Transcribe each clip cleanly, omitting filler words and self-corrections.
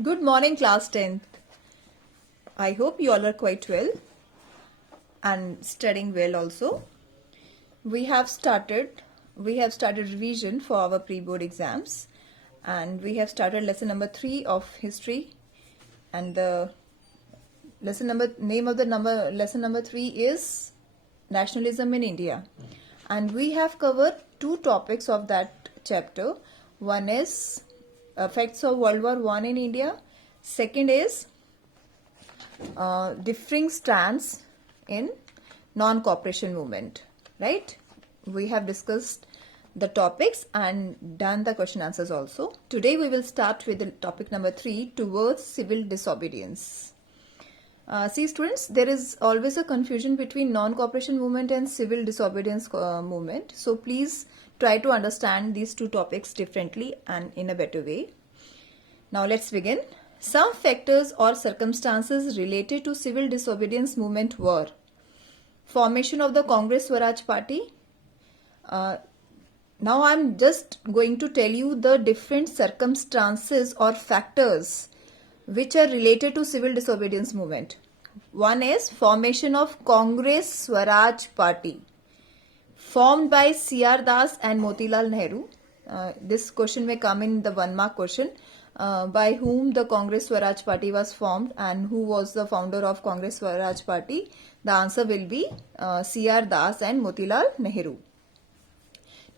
Good morning, class 10th. I hope you all are quite well and studying well also. We have started revision for our pre-board exams, and we have started lesson number 3 of history, and the lesson number 3 is nationalism in India, and we have covered 2 topics of that chapter. One is effects of World War I in India. Second is differing stands in non-cooperation movement, right? We have discussed the topics and done the question answers also. Today we will start with the topic number 3, towards civil disobedience. See students, there is always a confusion between non-cooperation movement and civil disobedience movement. So please try to understand these 2 topics differently and in a better way. Now let's begin. Some factors or circumstances related to civil disobedience movement were formation of the Congress Swaraj Party. Now I'm just going to tell you the different circumstances or factors which are related to civil disobedience movement. One is formation of Congress Swaraj Party, formed by C.R. Das and Motilal Nehru. This question may come in the 1 mark question. By whom the Congress Swaraj Party was formed and who was the founder of Congress Swaraj Party? The answer will be C.R. Das and Motilal Nehru.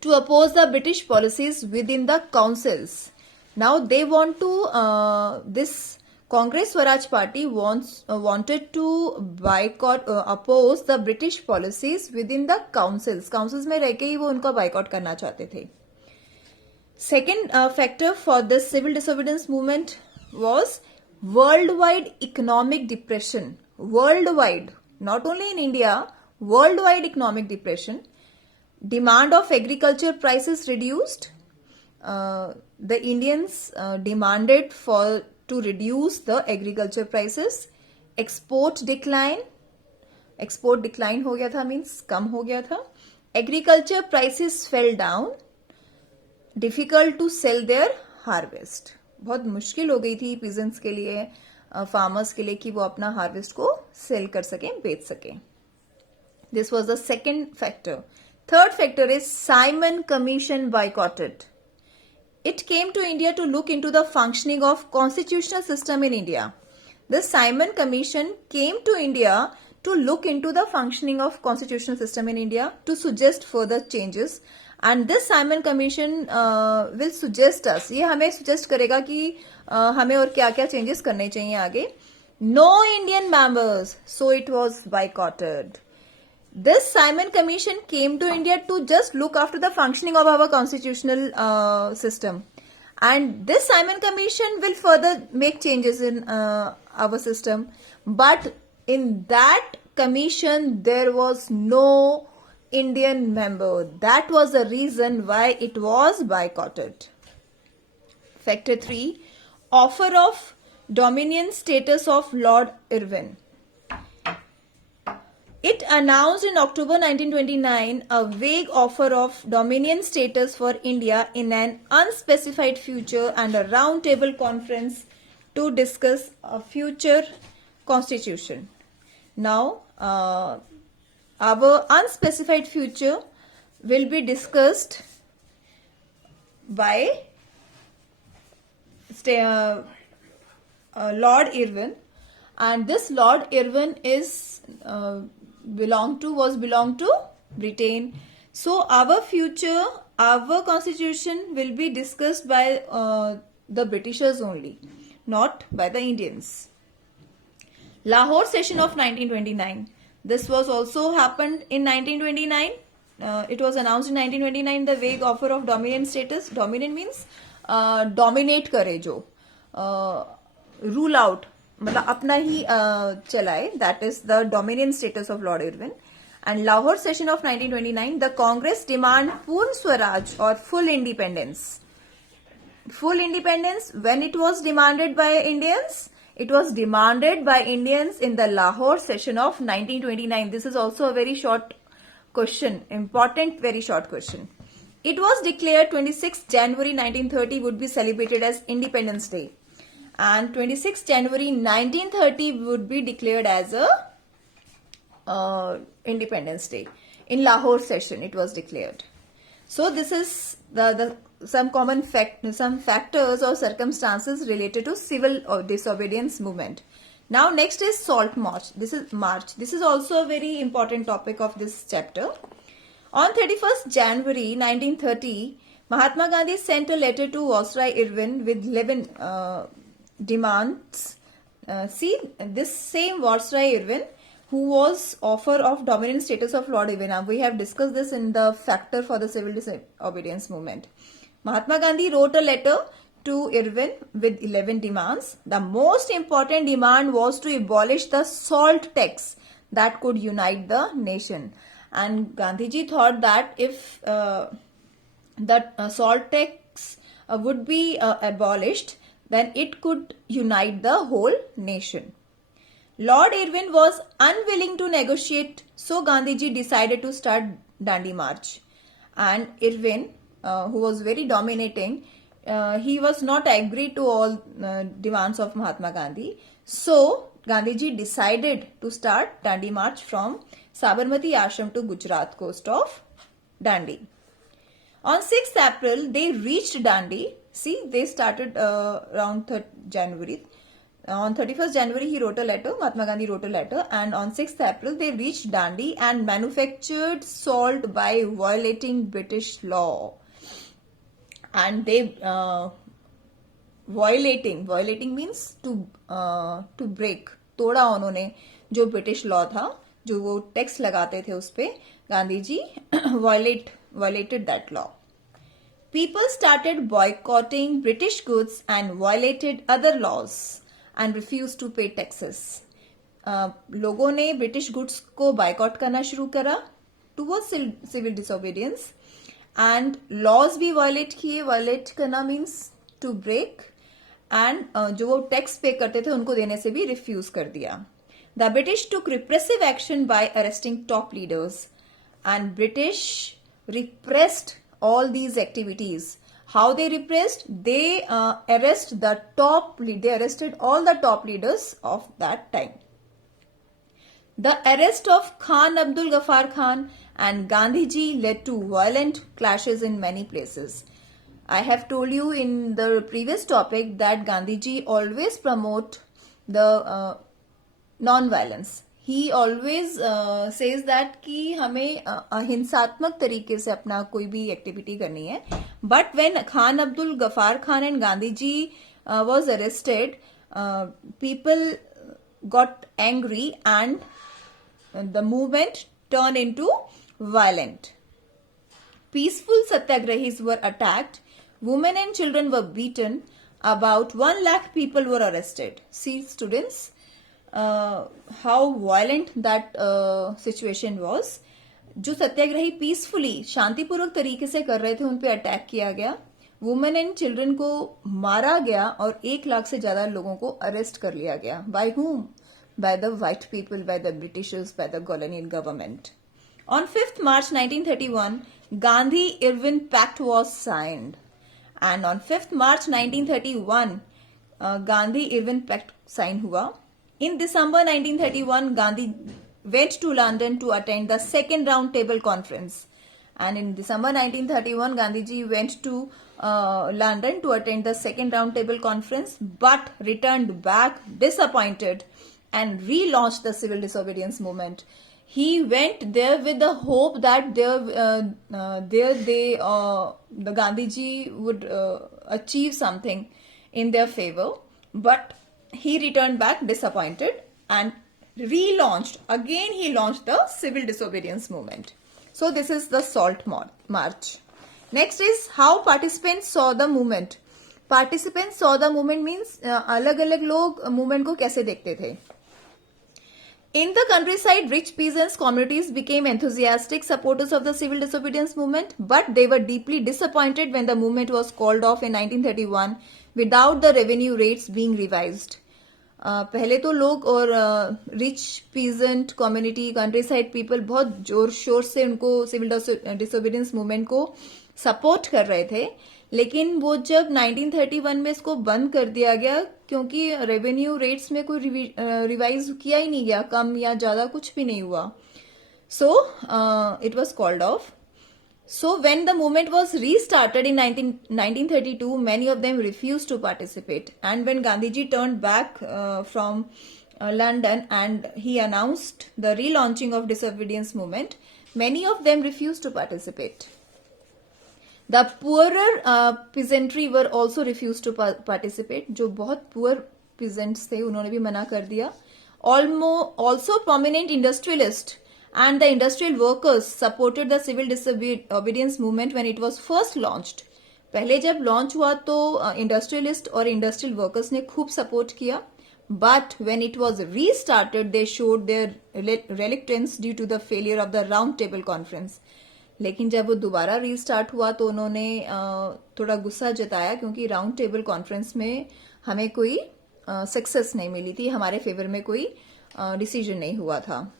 To oppose the British policies within the councils. Now they want to, this Congress Swaraj Party wanted to boycott, oppose the British policies within the councils. Councils में रह के ही वो उनको boycott करना चाहते थे. Second factor for this civil disobedience movement was worldwide economic depression. Worldwide, not only in India, worldwide economic depression. Demand of agriculture prices reduced. The Indians demanded to reduce the agriculture prices. Export decline. Export decline हो गया था means कम हो गया था. Agriculture prices fell down. Difficult to sell their harvest. बहुत मुश्किल हो गई थी पीजेंट्स के लिए, फार्मर्स के लिए कि वो अपना हार्वेस्ट को सेल कर सकें, बेच सकें. This was the second factor. Third factor is Simon Commission boycotted. It came to India to look into the functioning of constitutional system in India. This Simon Commission came to India to look into the functioning of constitutional system in India to suggest further changes. And this Simon Commission will suggest us, ये हमें suggest करेगा कि हमें और क्या क्या changes करने चाहिए आगे. No Indian members, so it was boycotted. This Simon Commission came to India to just look after the functioning of our constitutional system. And this Simon Commission will further make changes in our system. But in that commission, there was no Indian member. That was the reason why it was boycotted. Factor 3, offer of dominion status of Lord Irwin. It announced in October 1929 a vague offer of dominion status for India in an unspecified future and a round-table conference to discuss a future constitution. Now, our unspecified future will be discussed by Lord Irwin, and this Lord Irwin is belonged to Britain. So our future, our constitution will be discussed by the Britishers only, not by the Indians. Lahore session of 1929. This was also happened in 1929. It was announced in 1929 the vague offer of dominion status. Dominion means dominate करे जो, rule out, मतलब अपना ही चलाए. That is the dominion status of Lord Irwin. And Lahore session of 1929, the Congress demand Purn Swaraj or full independence. Full independence, when it was demanded by Indians? It was demanded by Indians in the Lahore session of 1929. This is also a very short question, important, very short question. It was declared 26th January 1930 would be celebrated as Independence Day. and 26 January 1930 would be declared as a Independence Day. In Lahore session it was declared. So this is the some factors or circumstances related to civil or disobedience movement. Now next is Salt March. This is also a very important topic of this chapter. On 31st January 1930, Mahatma Gandhi sent a letter to Viceroy Irwin with 11 demands. See, this same Viceroy Irwin, who was offer of dominant status of Lord Irwin. We have discussed this in the factor for the civil disobedience movement. Mahatma Gandhi wrote a letter to Irwin with 11 demands. The most important demand was to abolish the salt tax that could unite the nation. And Gandhiji thought that if that salt tax would be abolished, then it could unite the whole nation. Lord Irwin was unwilling to negotiate, so Gandhiji decided to start Dandi March. And Irwin, who was very dominating, he was not agreed to all demands of Mahatma Gandhi. So Gandhiji decided to start Dandi March from Sabarmati Ashram to Gujarat coast of Dandi. On 6th April, they reached Dandi. See, they started around 3rd January. On 31st January, he wrote a letter, Mahatma Gandhi wrote a letter, and on 6th April, they reached Dandi and manufactured salt by violating British law. And they, violating means to break. तोड़ा उन्होंने जो British law था, जो वो tax लगाते थे उस पे, Gandhi ji violated that law. People started boycotting British goods and violated other laws and refused to pay taxes. लोगों ने ब्रिटिश गुड्स को बायकॉट करना शुरू करा towards civil disobedience and laws भी वायलेट किए. वायलेट करना मीन्स टू ब्रेक, एंड जो वो टैक्स पे करते थे उनको देने से भी रिफ्यूज कर दिया. The British took repressive action by arresting top leaders and British repressed all these activities. How they repressed? They arrested all the top leaders of that time. The arrest of Khan Abdul Ghaffar Khan and Gandhiji led to violent clashes in many places. I have told you in the previous topic that Gandhiji always promote the non-violence. He always says that कि हमें अहिंसात्मक तरीके से अपना कोई भी activity करनी है. But when Khan Abdul Ghaffar Khan and Gandhiji was arrested, people got angry and the movement turned into violent. Peaceful satyagrahis were attacked. Women and children were beaten. About 1 lakh people were arrested. See, students, how violent that situation was. जो सत्याग्रही peacefully शांतिपूर्वक तरीके से कर रहे थे उन पे attack किया गया. वुमेन एंड चिल्ड्रन को मारा गया और 1 लाख से ज्यादा लोगों को अरेस्ट कर लिया गया. By whom? By the white people, by the Britishers, by the colonial government. On 5th March 1931, Gandhi-Irwin Pact was signed. And on 5th March 1931, Gandhi-Irwin Pact signed हुआ. In December 1931, Gandhi went to London to attend the second round table conference. And in December 1931, Gandhiji went to London to attend the second round table conference, but returned back disappointed and relaunched the civil disobedience movement. He went there with the hope that the Gandhiji would achieve something in their favor, but he returned back disappointed and relaunched. Again, he launched the civil disobedience movement. So this is the Salt March. Next is how participants saw the movement. Participants saw the movement means अलग-अलग लोग movement को कैसे देखते थे. In the countryside, rich peasants communities became enthusiastic supporters of the civil disobedience movement, but they were deeply disappointed when the movement was called off in 1931 without the revenue rates being revised. पहले तो लोग और rich peasant community country side people बहुत जोर शोर से उनको civil disobedience movement को सपोर्ट कर रहे थे, लेकिन वो जब 1931 में इसको बंद कर दिया गया क्योंकि रेवेन्यू रेट्स में कोई रिवाइज किया ही नहीं गया, कम या ज्यादा कुछ भी नहीं हुआ. So it was called off. So when the movement was restarted in 1932, many of them refused to participate. And when Gandhiji turned back from London and he announced the relaunching of disobedience movement, many of them refused to participate. The poorer peasantry were also refused to participate. जो बहुत poor peasants थे उन्होंने भी मना कर दिया. Also prominent industrialists and the industrial workers supported the civil disobedience movement when it was first launched. पहले जब लॉन्च हुआ तो इंडस्ट्रियलिस्ट और इंडस्ट्रियल वर्कर्स ने खूब सपोर्ट किया, but when it was restarted they showed their reluctance due to the failure of the round table conference. लेकिन जब वो दोबारा रीस्टार्ट हुआ तो उन्होंने थोड़ा गुस्सा जताया क्योंकि राउंड टेबल कॉन्फ्रेंस में हमें कोई सक्सेस नहीं मिली थी, हमारे फेवर में कोई डिसीजन नहीं हुआ था.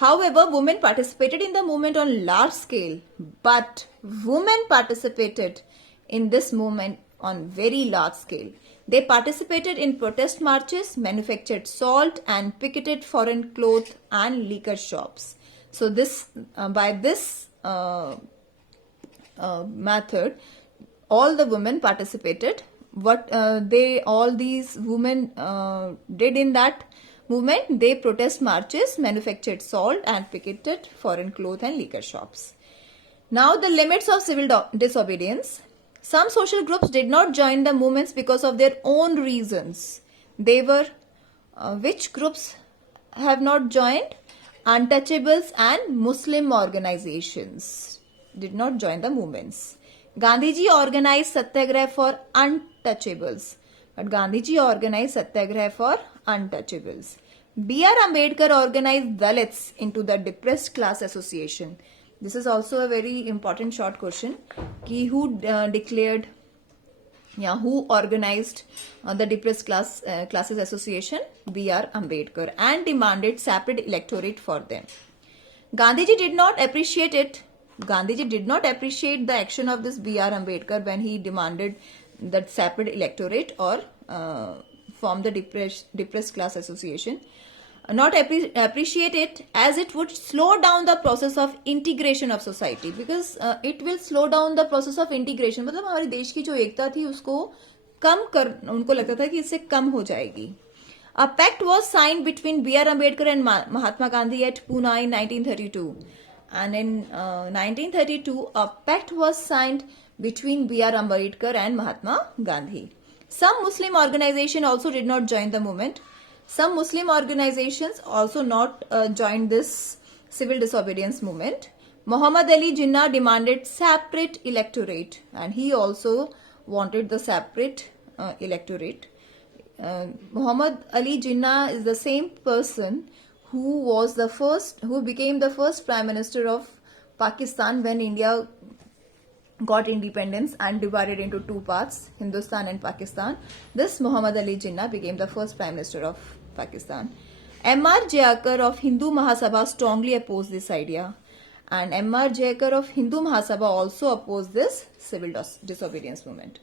However, women participated in the movement on large scale, but women participated in this movement on very large scale. They participated in protest marches, manufactured salt, and picketed foreign cloth and liquor shops. So by this method, all the women participated. What all these women did in that movement, they protest marches, manufactured salt, and picketed foreign cloth and liquor shops. Now the limits of civil disobedience. Some social groups did not join the movements because of their own reasons. They were which groups have not joined? Untouchables and Muslim organizations did not join the movements. Gandhiji organized satyagraha for untouchables, but Gandhiji organized satyagraha for untouchables. B.R. Ambedkar organized Dalits into the Depressed Class Association. This is also a very important short question. Ki who declared, who organized the Depressed Classes Association? B.R. Ambedkar, and demanded separate electorate for them. Gandhiji did not appreciate it. Gandhiji did not appreciate the action of this B.R. Ambedkar when he demanded that separate electorate or form the Depressed Class Association. Not appreciate it as it would slow down the process of integration of society, because it will slow down the process of integration. मतलब हमारे देश की जो एकता थी उसको उनको लगता था कि इससे कम हो जाएगी. A pact was signed between B.R. Ambedkar and Mahatma Gandhi at Pune in 1932. And in 1932, a pact was signed between B.R. Ambedkar and Mahatma Gandhi. Some Muslim organizations also did not join the movement. Some Muslim organizations also not joined this civil disobedience movement. Muhammad Ali Jinnah demanded separate electorate, and he also wanted the separate electorate. Muhammad Ali Jinnah is the same person who became the first Prime Minister of Pakistan when India got independence and divided into two parts, Hindustan and Pakistan. This Muhammad Ali Jinnah became the first Prime Minister of Pakistan. M.R. Jayakar of Hindu Mahasabha strongly opposed this idea, and M.R. Jayakar of Hindu Mahasabha also opposed this civil disobedience movement.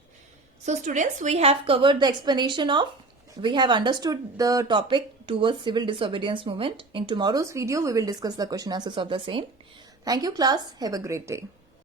So students, we have covered the explanation of, we have understood the topic towards civil disobedience movement. In tomorrow's video, we will discuss the question answers of the same. Thank you class. Have a great day.